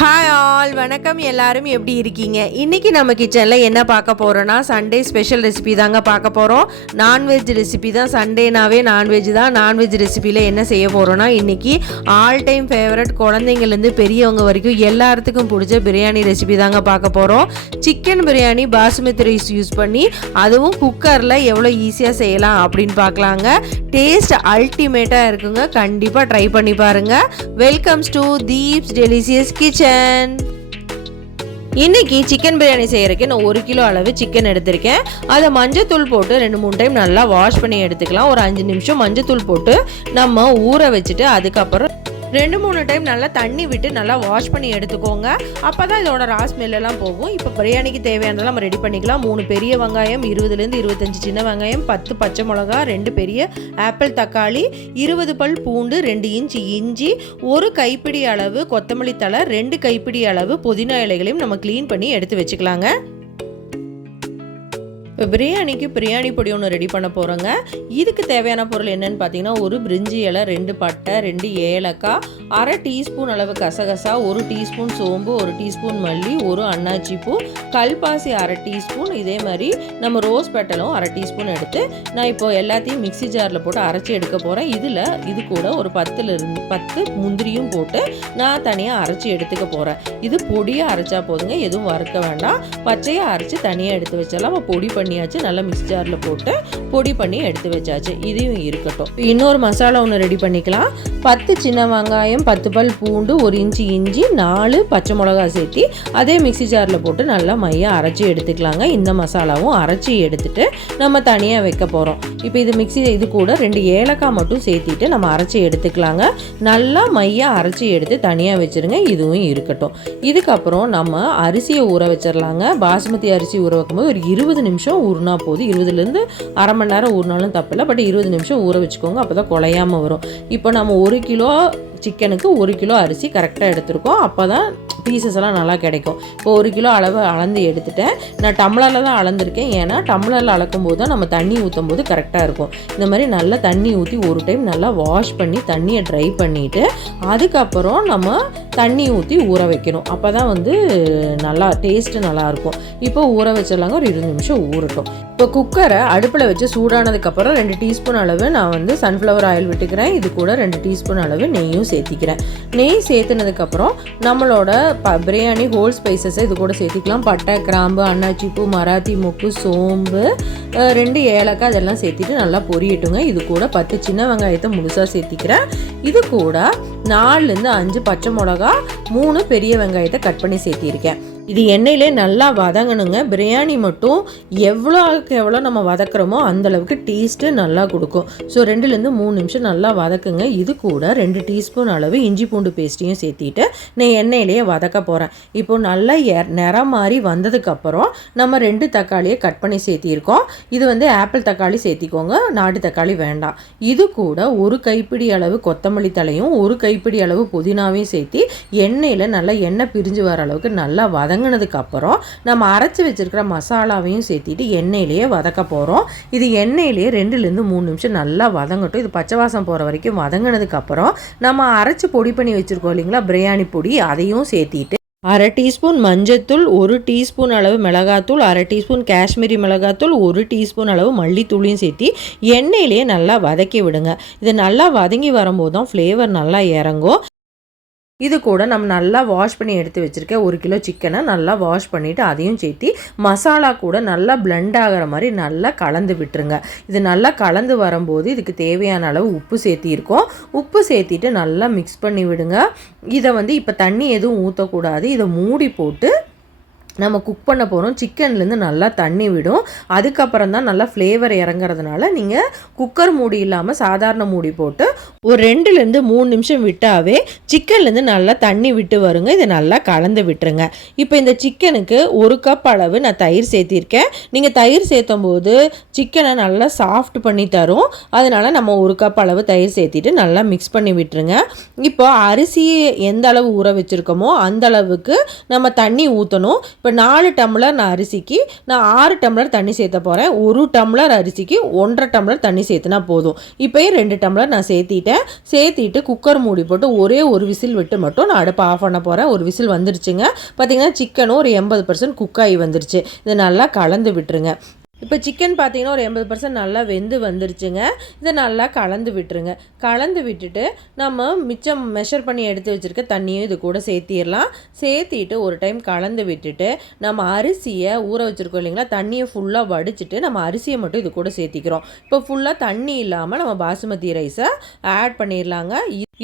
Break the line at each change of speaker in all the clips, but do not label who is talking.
Hi, all வணக்கம். எல்லாரும் எப்படி இருக்கீங்க? இன்னைக்கு நம்ம கிச்சனில் என்ன பார்க்க போகிறோன்னா சண்டே ஸ்பெஷல் ரெசிபி தாங்க பார்க்க போகிறோம் நான்வெஜ் ரெசிபி தான் சண்டேனாவே நான்வெஜ் தான். நான்வெஜ் ரெசிபியில் என்ன செய்ய போகிறோன்னா இன்னைக்கு ஆல் டைம் ஃபேவரட் குழந்தைங்கள்லேருந்து பெரியவங்க வரைக்கும் எல்லாத்துக்கும் பிடிச்ச பிரியாணி ரெசிபி தாங்க பார்க்க போகிறோம் chicken biryani basmati rice use பண்ணி அதுவும் குக்கரில் எவ்வளோ ஈஸியாக செய்யலாம் அப்படின்னு பார்க்கலாங்க. டேஸ்ட் அல்டிமேட்டாக இருக்குங்க. கண்டிப்பாக ட்ரை பண்ணி பாருங்கள் welcomes to Deeps delicious kitchen இன்னைக்கு சிக்கன் பிரியாணி செய்கிறதுக்கு நான் ஒரு கிலோ அளவு சிக்கன் எடுத்திருக்கேன். அதை மஞ்சத்தூள் போட்டு ரெண்டு மூணு டைம் நல்லா வாஷ் பண்ணி எடுத்துக்கலாம். ஒரு அஞ்சு நிமிஷம் மஞ்சத்தூள் போட்டு நம்ம ஊற வச்சுட்டு அதுக்கப்புறம் ரெண்டு மூணு டைம் நல்லா தண்ணி விட்டு நல்லா வாஷ் பண்ணி எடுத்துக்கோங்க. அப்போ தான் இதோட ரா smell போகும். இப்போ பிரியாணிக்கு தேவையானதெல்லாம் நம்ம ரெடி பண்ணிக்கலாம். மூணு பெரிய வெங்காயம் இருபதுலேருந்து இருபத்தஞ்சி சின்ன வெங்காயம் பத்து பச்சை மிளகா ரெண்டு பெரிய ஆப்பிள் தக்காளி இருபது பல் பூண்டு ரெண்டு இன்ச்சு இஞ்சி ஒரு கைப்பிடி அளவு கொத்தமல்லி தழை ரெண்டு கைப்பிடி அளவு புதினா இலைகளையும் நம்ம க்ளீன் பண்ணி எடுத்து வச்சுக்கலாங்க. இப்போ பிரியாணிக்கு பிரியாணி பொடி ஒன்று ரெடி பண்ண போகிறோங்க இதுக்கு தேவையான பொருள் என்னென்னு பார்த்தீங்கன்னா ஒரு பிரிஞ்சி இலை ரெண்டு பட்டை ரெண்டு ஏலக்காய் அரை டீஸ்பூன் அளவு கசகசா ஒரு டீஸ்பூன் சோம்பு ஒரு டீஸ்பூன் மல்லி ஒரு அன்னாச்சி பூ கல்பாசி அரை டீஸ்பூன் இதே மாதிரி நம்ம ரோஸ் பெட்டலும் அரை டீஸ்பூன் எடுத்து நான் இப்போ எல்லாத்தையும் மிக்ஸி ஜாரில் போட்டு அரைச்சி எடுக்க போகிறேன் இதில் இது கூட ஒரு பத்துலேருந்து பத்து முந்திரியும் போட்டு நான் தனியாக அரைச்சி எடுத்துக்க போகிறேன் இது பொடியாக அரைச்சா போதுங்க எதுவும் வறுக்க வேண்டாம். பச்சையாக அரைச்சி தனியாக எடுத்து வச்சாலும் பொடி பொடி பண்ணியாச்சு நல்லா மிக்ஸ் ஜாரில் போட்டு பொடி பண்ணி எடுத்து வச்சாச்சு. இதையும் இருக்கட்டும். இன்னொரு மசாலா ஒன்று ரெடி பண்ணிக்கலாம். பத்து சின்ன வெங்காயம் பத்து பல் பூண்டு ஒரு இன்ச்சு இஞ்சி நாலு பச்சை மிளகா சேர்த்தி அதே மிக்ஸி ஜாரில் போட்டு நல்லா மையாக அரைச்சி எடுத்துக்கலாங்க. இந்த மசாலாவும் அரைச்சி எடுத்துட்டு நம்ம தனியாக வைக்க போகிறோம் இப்போ இது மிக்ஸி இது கூட ரெண்டு ஏலக்காய் மட்டும் சேர்த்திட்டு நம்ம அரைச்சி எடுத்துக்கலாங்க. நல்லா மையாக அரைச்சி எடுத்து தனியாக வச்சுருங்க. இதுவும் இருக்கட்டும். இதுக்கப்புறம் நம்ம அரிசியை ஊற வச்சிடலாங்க பாசுமதி அரிசி ஊற வைக்கும்போது ஒரு இருபது நிமிஷம் ஊறினா போதும். இருபதுலேருந்து அரை மணி நேரம் ஊறினாலும் தப்பில்லை. பட் இருபது நிமிஷம் ஊற வச்சுக்கோங்க. அப்போ தான் குலையாமல் வரும். இப்போ நம்ம ஒரு கிலோ சிக்கனுக்கு ஒரு கிலோ அரிசி கரெக்டாக எடுத்திருக்கோம். அப்போ தான் பீசஸ் எல்லாம் நல்லா கிடைக்கும். இப்போ ஒரு கிலோ அளவு அளந்து எடுத்துட்டேன். நான் டம்ளரில் தான் அளந்திருக்கேன். ஏன்னா டம்ளரில் அளக்கும் போது தான் நம்ம தண்ணி ஊற்றும் போது கரெக்டாக இருக்கும். இந்த மாதிரி நல்லா தண்ணி ஊற்றி ஒரு டைம் நல்லா வாஷ் பண்ணி தண்ணியை ட்ரை பண்ணிவிட்டு அதுக்கப்புறம் நம்ம தண்ணி ஊற்றி ஊற வைக்கணும். அப்போ தான் வந்து நல்லா டேஸ்ட்டு நல்லாயிருக்கும் இப்போ ஊற வச்சிடலாங்க. ஒரு இருபது நிமிஷம் ஊறட்டும். இப்போ குக்கரை அடுப்பில் வச்சு சூடானதுக்கப்புறம் ரெண்டு டீஸ்பூன் அளவு நான் வந்து சன்ஃப்ளவர் ஆயில் விட்டுக்கிறேன். இது கூட ரெண்டு டீஸ்பூன் அளவு நெய்யும் சேர்த்திக்கிறேன். நெய் சேர்த்துனதுக்கப்புறம் நம்மளோட ப பிரியாணி ஹோல் ஸ்பைசஸை இது கூட சேர்த்திக்கலாம். பட்டை கிராம்பு அன்னாச்சி மராத்தி முக்கு சோம்பு ரெண்டு ஏலக்காய் அதெல்லாம் சேர்த்திட்டு நல்லா பொரியட்டுங்க. இது கூட பத்து சின்ன வெங்காயத்தை முழுசாக சேர்த்திக்கிறேன். இது கூட நாலுலேருந்து அஞ்சு பச்சை மிளகா மூணு பெரிய வெங்காயத்தை கட் பண்ணி சேர்த்திருக்கேன். இது எண்ணெயிலே நல்லா வதங்கணுங்க. பிரியாணி மட்டும் எவ்வளோக்கு எவ்வளோ நம்ம வதக்குறோமோ அந்தளவுக்கு டேஸ்ட்டு நல்லா கொடுக்கும். ஸோ ரெண்டுலேருந்து மூணு நிமிஷம் நல்லா வதக்குங்க. இது கூட ரெண்டு டீஸ்பூன் அளவு இஞ்சி பூண்டு பேஸ்ட்டையும் சேர்த்திட்டு நான் எண்ணெயிலேயே வதக்க போகிறேன் இப்போ நல்லா எ- நிறம் மாதிரி வந்ததுக்கப்புறம் நம்ம ரெண்டு தக்காளியை கட் பண்ணி சேர்த்திருக்கோம். இது வந்து ஆப்பிள் தக்காளி சேர்த்திக்கோங்க. நாட்டு தக்காளி வேண்டாம். இது கூட ஒரு கைப்பிடி அளவு கொத்தமல்லி தலையும் ஒரு கைப்பிடி அளவு புதினாவையும் சேர்த்து எண்ணெயில் நல்லா எண்ணெய் பிரிஞ்சு வர அளவுக்கு நல்லா வதங்க அப்புறம் நம்ம அரைச்சி வச்சிருக்கிற மசாலாவையும் சேர்த்திட்டு எண்ணெயிலேயே வதக்க போகிறோம் இது எண்ணெயிலேயே ரெண்டுலேருந்து மூணு நிமிஷம் நல்லா வதங்கட்டும். இது பச்சை வாசம் போகிற வரைக்கும் வதங்கினதுக்கு அப்புறம் நம்ம அரைச்சி பொடி பண்ணி வச்சுருக்கோம் இல்லைங்களா? பிரியாணி பொடி அதையும் சேர்த்திட்டு அரை டீஸ்பூன் மஞ்சத்தூள் ஒரு டீஸ்பூன் அளவு மிளகாத்தூள் அரை டீஸ்பூன் காஷ்மீரி மிளகாத்தூள் ஒரு டீஸ்பூன் அளவு மல்லித்தூளையும் சேர்த்தி எண்ணெயிலேயே நல்லா வதக்கி விடுங்க. இது நல்லா வதங்கி வரும்போது தான் ஃப்ளேவர் நல்லா இறங்கும். இது கூட நம்ம நல்லா வாஷ் பண்ணி எடுத்து வச்சுருக்க ஒரு கிலோ சிக்கனை நல்லா வாஷ் பண்ணிவிட்டு அதையும் சேர்த்தி மசாலா கூட நல்லா பிளெண்ட் ஆகிற மாதிரி நல்லா கலந்து விட்டுருங்க. இது நல்லா கலந்து வரும்போது இதுக்கு தேவையான அளவு உப்பு சேர்த்திருக்கோம். உப்பு சேர்த்திட்டு நல்லா மிக்ஸ் பண்ணி விடுங்க. இதை வந்து இப்போ தண்ணி எதுவும் ஊற்றக்கூடாது இதை மூடி போட்டு நம்ம குக் பண்ண போகிறோம் சிக்கன்லேருந்து நல்லா தண்ணி விடும். அதுக்கப்புறம் தான் நல்லா ஃப்ளேவர் இறங்குறதுனால நீங்கள் குக்கர் மூடி இல்லாமல் சாதாரண மூடி போட்டு ஒரு ரெண்டுலேருந்து மூணு நிமிஷம் விட்டாவே சிக்கன்லேருந்து நல்லா தண்ணி விட்டு வருங்க. இதை நல்லா கலந்து விட்டுருங்க. இப்போ இந்த சிக்கனுக்கு ஒரு கப் அளவு நான் தயிர் சேர்த்திருக்கேன். நீங்கள் தயிர் சேர்த்தும் போது சிக்கனை நல்லா சாஃப்ட் பண்ணி தரும். அதனால் நம்ம ஒரு கப் அளவு தயிர் சேர்த்திட்டு நல்லா மிக்ஸ் பண்ணி விட்டுருங்க. இப்போ அரிசி எந்த அளவு ஊற வச்சுருக்கோமோ அந்த அளவுக்கு நம்ம தண்ணி ஊற்றணும் இப்போ இப்போ நாலு டம்ளர் நான் அரிசிக்கு நான் ஆறு டம்ளர் தண்ணி சேர்த்த போகிறேன் ஒரு டம்ளர் அரிசிக்கு ஒன்றரை டம்ளர் தண்ணி சேர்த்துனா போதும். இப்போயும் ரெண்டு டம்ளர் நான் சேர்த்திட்டேன். சேர்த்திட்டு குக்கர் மூடி போட்டு ஒரே ஒரு விசில் விட்டு மட்டும் நான் அடுப்பு ஆஃப் பண்ண போகிறேன் ஒரு விசில் வந்துருச்சுங்க. பார்த்தீங்கன்னா சிக்கனும் ஒரு எண்பது பர்சன்ட் குக்காகி வந்துருச்சு. இதை நல்லா கலந்து விட்டுருங்க. இப்போ சிக்கன் பார்த்தீங்கன்னா ஒரு எண்பது பர்சன்ட் நல்லா வெந்து வந்துருச்சுங்க. இதை நல்லா கலந்து விட்டுருங்க. கலந்து விட்டுட்டு நம்ம மிச்சம் மெஷர் பண்ணி எடுத்து வச்சுருக்க தண்ணியும் இது கூட சேர்த்திடலாம். சேர்த்திட்டு ஒரு டைம் கலந்து விட்டுட்டு நம்ம அரிசியை ஊற வச்சுருக்கோம் இல்லைங்களா? தண்ணியை ஃபுல்லாக வடிச்சிட்டு நம்ம அரிசியை மட்டும் இது கூட சேர்த்திக்கிறோம். இப்போ ஃபுல்லாக தண்ணி இல்லாமல் நம்ம பாசுமதி ரைஸை ஆட் பண்ணிடலாங்க.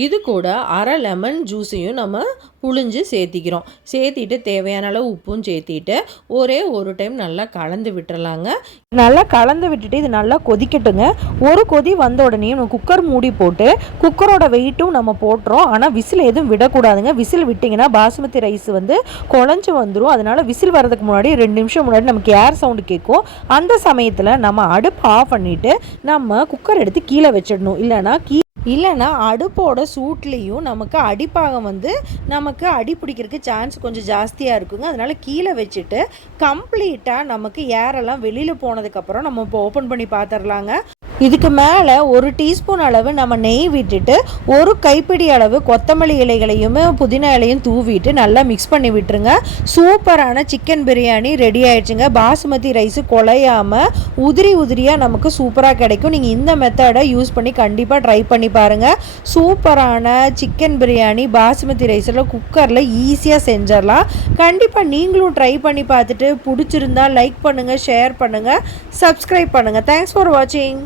இது கூட அரை லெமன் ஜூஸையும் நம்ம புழிஞ்சு சேர்த்திக்கிறோம். சேர்த்திட்டு தேவையான அளவு உப்பும் சேர்த்திட்டு ஒரே ஒரு டைம் நல்லா கலந்து விட்டுறலாங்க.
நல்லா கலந்து விட்டுட்டு இது நல்லா கொதிக்கட்டுங்க. ஒரு கொதி வந்த உடனே நம்ம குக்கர் மூடி போட்டு குக்கரோட வெயிட்டும் நம்ம போட்டுறோம். ஆனால் விசில் எதுவும் விடக்கூடாதுங்க. விசில் விட்டிங்கன்னா பாசுமதி ரைஸ் வந்து குழஞ்சி வந்துடும் அதனால் விசில் வரதுக்கு முன்னாடி ரெண்டு நிமிஷம் முன்னாடி நமக்கு ஏர் சவுண்டு கேட்கும். அந்த சமயத்தில் நம்ம அடுப்பு ஆஃப் பண்ணிவிட்டு நம்ம குக்கர் எடுத்து கீழே வச்சிடணும். இல்லைன்னா கீ இல்லைன்னா அடுப்போட சூட்லேயும் நமக்கு அடிப்பாகம் வந்து நமக்கு அடி பிடிக்கிறதுக்கு சான்ஸ் கொஞ்சம் ஜாஸ்தியாக இருக்குங்க. அதனால் கீழே வச்சுட்டு கம்ப்ளீட்டாக நமக்கு ஏரெல்லாம் வெளியில் போனதுக்கப்புறம் நம்ம இப்போ ஓப்பன் பண்ணி பார்த்துடலாங்க இதுக்கு மேலே ஒரு டீஸ்பூன் அளவு நம்ம நெய் விட்டுட்டு ஒரு கைப்பிடி அளவு கொத்தமல்லி இலைகளையும் புதினா இலையும் தூவிட்டு நல்லா மிக்ஸ் பண்ணி விட்டுருங்க. சூப்பரான சிக்கன் பிரியாணி ரெடி ஆயிடுச்சுங்க. பாசுமதி ரைஸ் குலையாமல் உதிரி உதிரியாக நமக்கு சூப்பராக கிடைக்கும். நீங்கள் இந்த மெத்தடை யூஸ் பண்ணி கண்டிப்பாக ட்ரை பண்ணி பாருங்கள் சூப்பரான சிக்கன் பிரியாணி பாசுமதி ரைஸில் குக்கரில் ஈஸியாக செஞ்சிடலாம். கண்டிப்பாக நீங்களும் ட்ரை பண்ணி பார்த்துட்டு பிடிச்சிருந்தா லைக் பண்ணுங்கள் ஷேர் பண்ணுங்கள் சப்ஸ்கிரைப் பண்ணுங்கள் தேங்க்ஸ் ஃபார் வாட்சிங்